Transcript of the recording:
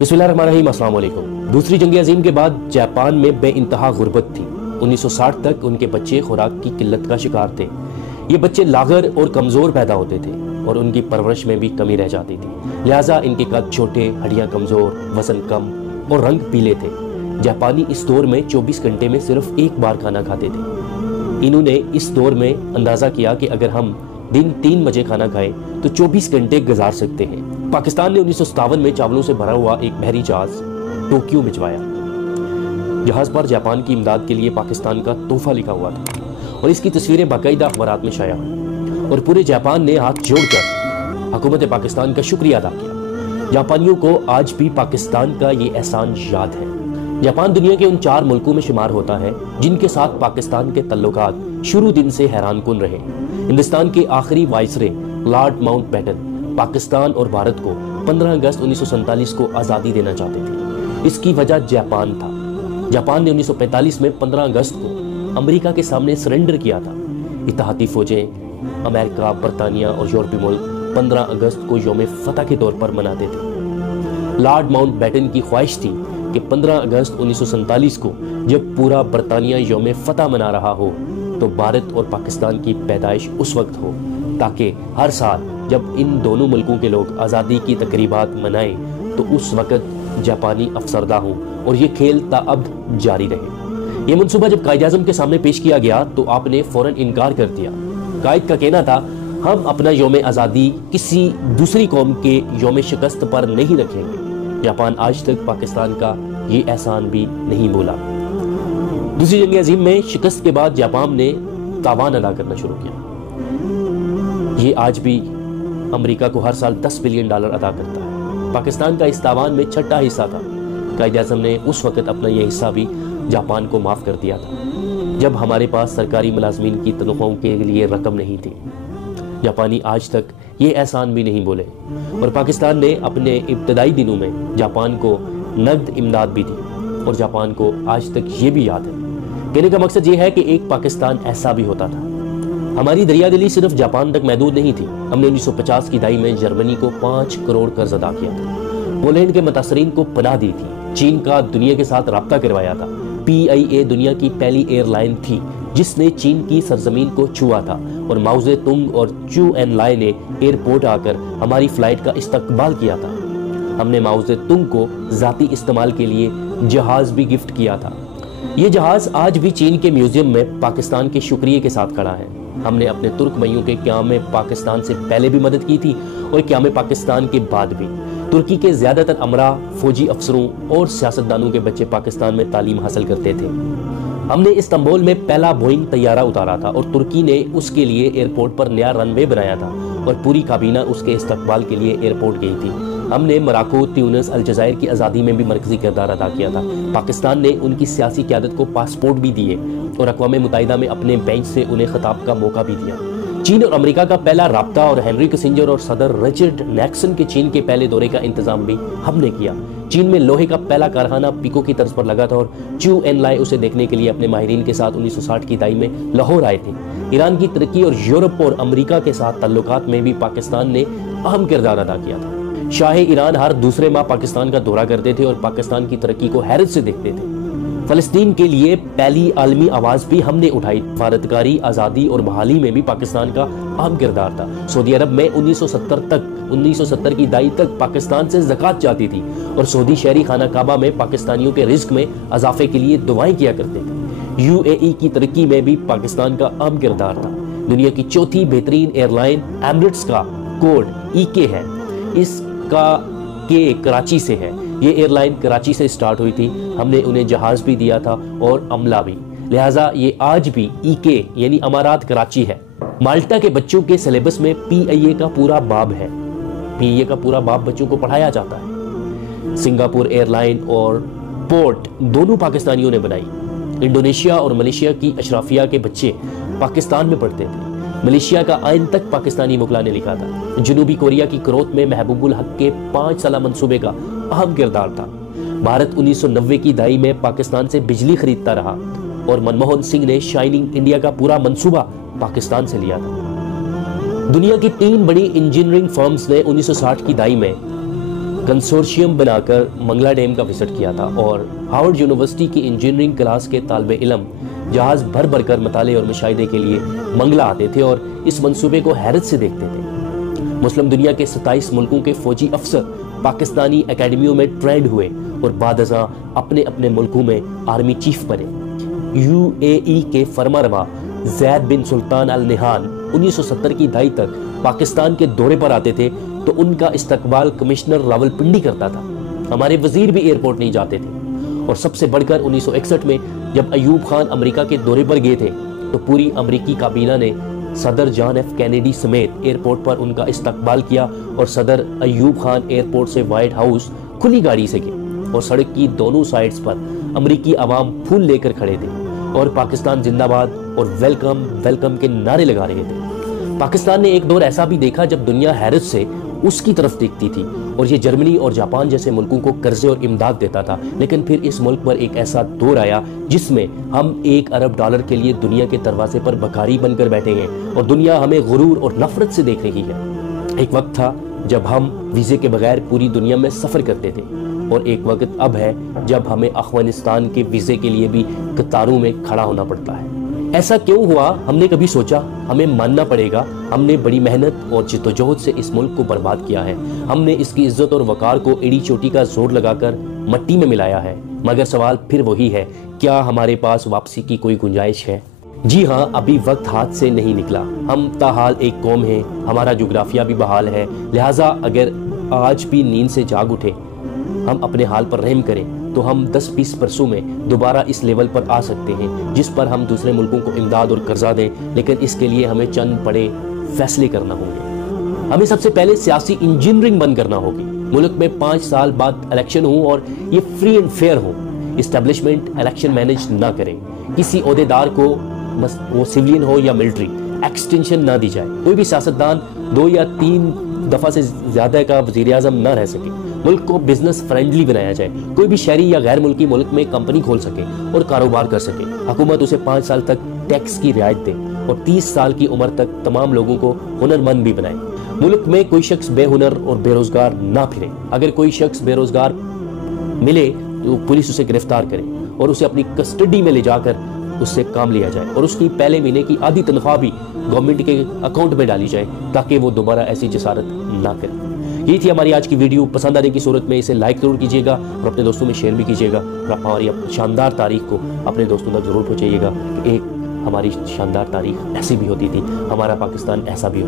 بسم اللہ الرحمن الرحیم، السلام علیکم۔ دوسری جنگ عظیم کے بعد جاپان میں بے انتہا غربت تھی۔ 1960 تک ان کے بچے خوراک کی قلت کا شکار تھے۔ یہ بچے لاغر اور کمزور پیدا ہوتے تھے اور ان کی پرورش میں بھی کمی رہ جاتی تھی، لہٰذا ان کے قد چھوٹے، ہڈیاں کمزور، وزن کم اور رنگ پیلے تھے۔ جاپانی اس دور میں 24 گھنٹے میں صرف ایک بار کھانا کھاتے تھے۔ انہوں نے اس دور میں اندازہ کیا کہ اگر ہم دن 3 بجے کھانا کھائیں تو 24 گھنٹے گزار سکتے ہیں۔ پاکستان نے 1957 میں چاولوں سے بھرا ہوا ایک بحری جہاز ٹوکیو بھجوایا۔ جہاز پر جاپان کی امداد کے لیے پاکستان کا تحفہ لکھا ہوا تھا اور اس کی تصویریں باقاعدہ اخبارات میں شائع ہوئیں اور پورے جاپان نے ہاتھ جوڑ کر حکومت پاکستان کا شکریہ ادا کیا۔ جاپانیوں کو آج بھی پاکستان کا یہ احسان یاد ہے۔ جاپان دنیا کے ان 4 ملکوں میں شمار ہوتا ہے جن کے ساتھ پاکستان کے تعلقات شروع دن سے حیران کن رہے۔ ہندوستان کے آخری وائسرے لارڈ ماؤنٹ بیٹن پاکستان اور بھارت کو 15 اگست 1947 کو آزادی دینا چاہتے تھے۔ اس کی وجہ جاپان تھا۔ جاپان نے 1945 میں 15 اگست کو امریکہ کے سامنے سرنڈر کیا تھا۔ اتحادی فوجیں امریکہ، برطانیہ اور یورپی ملک 15 اگست کو یوم فتح کے طور پر مناتے تھے۔ لارڈ ماؤنٹ بیٹن کی خواہش تھی کہ 15 اگست 1947 کو جب پورا برطانیہ یوم فتح منا رہا ہو تو بھارت اور پاکستان کی پیدائش اس وقت ہو، تاکہ ہر سال جب ان دونوں ملکوں کے لوگ آزادی کی تقریبات منائیں تو اس وقت جاپانی افسردہ ہوں اور یہ کھیل تاابد جاری رہے۔ یہ منصوبہ جب قائد اعظم کے سامنے پیش کیا گیا تو آپ نے فوراً انکار کر دیا۔ قائد کا کہنا تھا، ہم اپنا یوم آزادی کسی دوسری قوم کے یوم شکست پر نہیں رکھیں گے۔ جاپان آج تک پاکستان کا یہ احسان بھی نہیں بولا۔ دوسری جنگ عظیم میں شکست کے بعد جاپان نے تاوان ادا کرنا شروع کیا۔ یہ آج بھی امریکہ کو ہر سال $10 بلین ادا کرتا ہے۔ پاکستان کا اس تاوان میں 6واں حصہ تھا۔ قائد اعظم نے اس وقت اپنا یہ حصہ بھی جاپان کو معاف کر دیا تھا جب ہمارے پاس سرکاری ملازمین کی تنخواہوں کے لیے رقم نہیں تھی۔ جاپانی آج تک یہ احسان بھی نہیں بولے اور پاکستان نے اپنے ابتدائی دنوں میں جاپان کو نقد امداد بھی دی اور جاپان کو آج تک یہ بھی یاد ہے۔ کہنے کا مقصد یہ ہے کہ ایک پاکستان ایسا بھی ہوتا تھا۔ ہماری دریا دلی صرف جاپان تک محدود نہیں تھی۔ ہم نے 1950 کی دہائی میں جرمنی کو 5 کروڑ قرض ادا کیا تھا، پولینڈ کے متاثرین کو پناہ دی تھی، چین کا دنیا کے ساتھ رابطہ کروایا تھا۔ PIA دنیا کی پہلی ایئر لائن تھی جس نے چین کی سرزمین کو چھوا تھا اور ماؤ زے تونگ اور چو این لائے نے ایئرپورٹ آ کر ہماری فلائٹ کا استقبال کیا تھا۔ ہم نے ماؤ زے تونگ کو ذاتی استعمال کے لیے جہاز بھی گفٹ کیا تھا۔ یہ جہاز آج بھی چین کے میوزیم میں پاکستان کے شکریہ کے ساتھ کھڑا ہے۔ ہم نے اپنے ترک بھائیوں کے قیام پاکستان سے پہلے بھی مدد کی تھی اور قیام پاکستان کے بعد بھی۔ ترکی کے زیادہ تر امراء، فوجی افسروں اور سیاستدانوں کے بچے پاکستان میں تعلیم حاصل کرتے تھے۔ ہم نے استنبول میں پہلا بوئنگ طیارہ اتارا تھا اور ترکی نے اس کے لیے ایئرپورٹ پر نیا رن وے بنایا تھا اور پوری کابینہ اس کے استقبال کے لیے ایئرپورٹ گئی تھی۔ ہم نے مراکو، تیونس، الجزائر کی آزادی میں بھی مرکزی کردار ادا کیا تھا۔ پاکستان نے ان کی سیاسی قیادت کو پاسپورٹ بھی دیے اور اقوام متحدہ میں اپنے بینچ سے انہیں خطاب کا موقع بھی دیا۔ چین اور امریکہ کا پہلا رابطہ اور ہنری کسنجر اور صدر رچرڈ نیکسن کے چین کے پہلے دورے کا انتظام بھی ہم نے کیا۔ چین میں لوہے کا پہلا کارخانہ پیکو کی طرز پر لگا تھا اور چو این لائے اسے دیکھنے کے لیے اپنے ماہرین کے ساتھ 1960 کی دہائی میں لاہور آئے تھے۔ ایران کی ترقی اور یورپ اور امریکہ کے ساتھ تعلقات میں بھی پاکستان نے اہم کردار ادا کیا تھا۔ شاہ ایران ہر دوسرے ماہ پاکستان کا دورہ کرتے تھے اور پاکستان کی ترقی کو حیرت سے دیکھتے تھے۔ فلسطین کے لیے پہلی عالمی آواز بھی ہم نے اٹھائی۔ سفارتکاری، آزادی اور بحالی میں بھی پاکستان کا اہم کردار تھا۔ سعودی عرب میں 1970 کی دہائی تک پاکستان سے زکوٰۃ جاتی تھی اور سعودی شہری خانہ کعبہ میں پاکستانیوں کے رزق میں اضافے کے لیے دعائیں کیا کرتے تھے۔ UAE کی ترقی میں بھی پاکستان کا اہم کردار تھا۔ دنیا کی 4تھی بہترین ایئر لائن ایمریٹس کا کوڈ EK ہے۔ اس کا کے کراچی سے ہے۔ یہ ایئر لائن کراچی سے سٹارٹ ہوئی تھی۔ ہم نے انہیں جہاز بھی دیا تھا اور عملہ بھی، لہٰذا یہ آج بھی EK یعنی امارات کراچی ہے۔ مالٹا کے بچوں کے سلیبس میں PIA کا پورا باب ہے۔ PIA کا پورا باب بچوں کو پڑھایا جاتا ہے۔ سنگاپور ایئر لائن اور پورٹ دونوں پاکستانیوں نے بنائی۔ انڈونیشیا اور ملیشیا کی اشرافیہ کے بچے پاکستان میں پڑھتے تھے۔ ملیشیا کا آئین تک پاکستانی وکلا نے لکھا تھا۔ جنوبی کوریا کی کروت میں محبوب الحق کے 5 سالہ منصوبے کا اہم کردار تھا۔ بھارت 1990 کی دہائی میں پاکستان سے بجلی خریدتا رہا اور منموہن سنگھ نے شائننگ انڈیا کا پورا منصوبہ پاکستان سے لیا تھا۔ دنیا کی 3 بڑی انجینئرنگ فرمز نے 1960 کی دہائی میں کنسورشیم بنا کر منگلا ڈیم کا وزٹ کیا تھا، اور ہارورڈ یونیورسٹی کی انجینئرنگ کلاس کے طالب علم جہاز بھر بھر کر مطالعے اور مشاہدے کے لیے منگلا آتے تھے اور اس منصوبے کو حیرت سے دیکھتے تھے۔ مسلم دنیا کے 27 ملکوں کے فوجی افسر پاکستانی اکیڈمیوں میں ٹرینڈ ہوئے اور بعد ازاں اپنے اپنے ملکوں میں آرمی چیف بنے۔ UAE کے فرمانروا زید بن سلطان ال نہیان 1970 کی دہائی تک پاکستان کے دورے پر آتے تھے تو ان کا استقبال کمشنر راولپنڈی کرتا تھا۔ ہمارے وزیر بھی ایئرپورٹ نہیں جاتے تھے، اور سب سے بڑھ کر 1961 میں جب ایوب خان امریکہ کے دورے پر گئے تھے تو پوری امریکی کابینہ نے صدر جان ایف کینیڈی سمیت ایئرپورٹ پر ان کا استقبال کیا، اور صدر ایوب خان ایئرپورٹ سے وائٹ ہاؤس کھلی گاڑی سے گئے، اور سڑک کی دونوں سائڈز پر امریکی عوام پھول لے کر کھڑے تھے اور پاکستان زندہ باد اور ویلکم ویلکم کے نعرے لگا رہے تھے۔ پاکستان نے ایک دور ایسا بھی دیکھا جب دنیا حیرت سے اس کی طرف دیکھتی تھی، اور یہ جرمنی اور جاپان جیسے ملکوں کو قرضے اور امداد دیتا تھا، لیکن پھر اس ملک پر ایک ایسا دور آیا جس میں ہم $1 ارب کے لیے دنیا کے دروازے پر بھکاری بن کر بیٹھے ہیں، اور دنیا ہمیں غرور اور نفرت سے دیکھ رہی ہے۔ ایک وقت تھا جب ہم ویزے کے بغیر پوری دنیا میں سفر کرتے تھے، اور ایک وقت اب ہے جب ہمیں افغانستان کے ویزے کے لیے بھی قطاروں میں کھڑا ہونا پڑتا ہے۔ ایسا کیوں ہوا؟ ہم نے کبھی سوچا؟ ہمیں ماننا پڑے گا، ہم نے بڑی محنت اور جدوجہد سے اس ملک کو برباد کیا ہے، ہم نے اس کی عزت اور وقار کو ایڑی چوٹی کا زور لگا کر مٹی میں ملایا ہے، مگر سوال پھر وہی ہے، کیا ہمارے پاس واپسی کی کوئی گنجائش ہے؟ جی ہاں، ابھی وقت ہاتھ سے نہیں نکلا، ہم تاحال ایک قوم ہیں، ہمارا جغرافیہ بھی بحال ہے، لہٰذا اگر آج بھی نیند سے جاگ اٹھے، ہم اپنے حال پر رحم کریں تو ہم 10-20 برسوں میں دوبارہ اس لیول پر آ سکتے ہیں جس پر ہم دوسرے ملکوں کو امداد اور قرضہ دیں، لیکن اس کے لیے ہمیں چند بڑے فیصلے کرنا ہوں گے۔ ہمیں سب سے پہلے سیاسی انجینئرنگ بند کرنا ہوگی، ملک میں 5 سال بعد الیکشن ہوں اور یہ فری اینڈ فیئر ہوں، اسٹیبلشمنٹ الیکشن مینج نہ کریں، کسی عہدیدار کو وہ سیولین ہو یا ملٹری ایکسٹینشن نہ دی جائے، کوئی بھی سیاستدان 2 یا 3 دفعہ سے زیادہ کا وزیر اعظم نہ رہ سکے، ملک کو بزنس فرینڈلی بنایا جائے، کوئی بھی شہری یا غیر ملکی ملک میں کمپنی کھول سکے اور کاروبار کر سکے، حکومت اسے 5 سال تک ٹیکس کی رعایت دے اور 30 سال کی عمر تک تمام لوگوں کو ہنرمند بھی بنائے۔ ملک میں کوئی شخص بے ہنر اور بے روزگار نہ پھرے، اگر کوئی شخص بے روزگار ملے تو پولیس اسے گرفتار کرے اور اسے اپنی کسٹڈی میں لے جا کر اس سے کام لیا جائے، اور اس کی پہلے مہینے کی آدھی تنخواہ بھی گورنمنٹ کے اکاؤنٹ میں ڈالی جائے تاکہ وہ دوبارہ ایسی جسارت نہ کرے۔ یہ تھی ہماری آج کی ویڈیو، پسند آنے کی صورت میں اسے لائک ضرور کیجیے گا اور اپنے دوستوں میں شیئر بھی کیجیے گا، اور ہماری شاندار تاریخ کو اپنے دوستوں تک ضرور پہنچائیے گا کہ ایک ہماری شاندار تاریخ ایسی بھی ہوتی تھی، ہمارا پاکستان ایسا بھی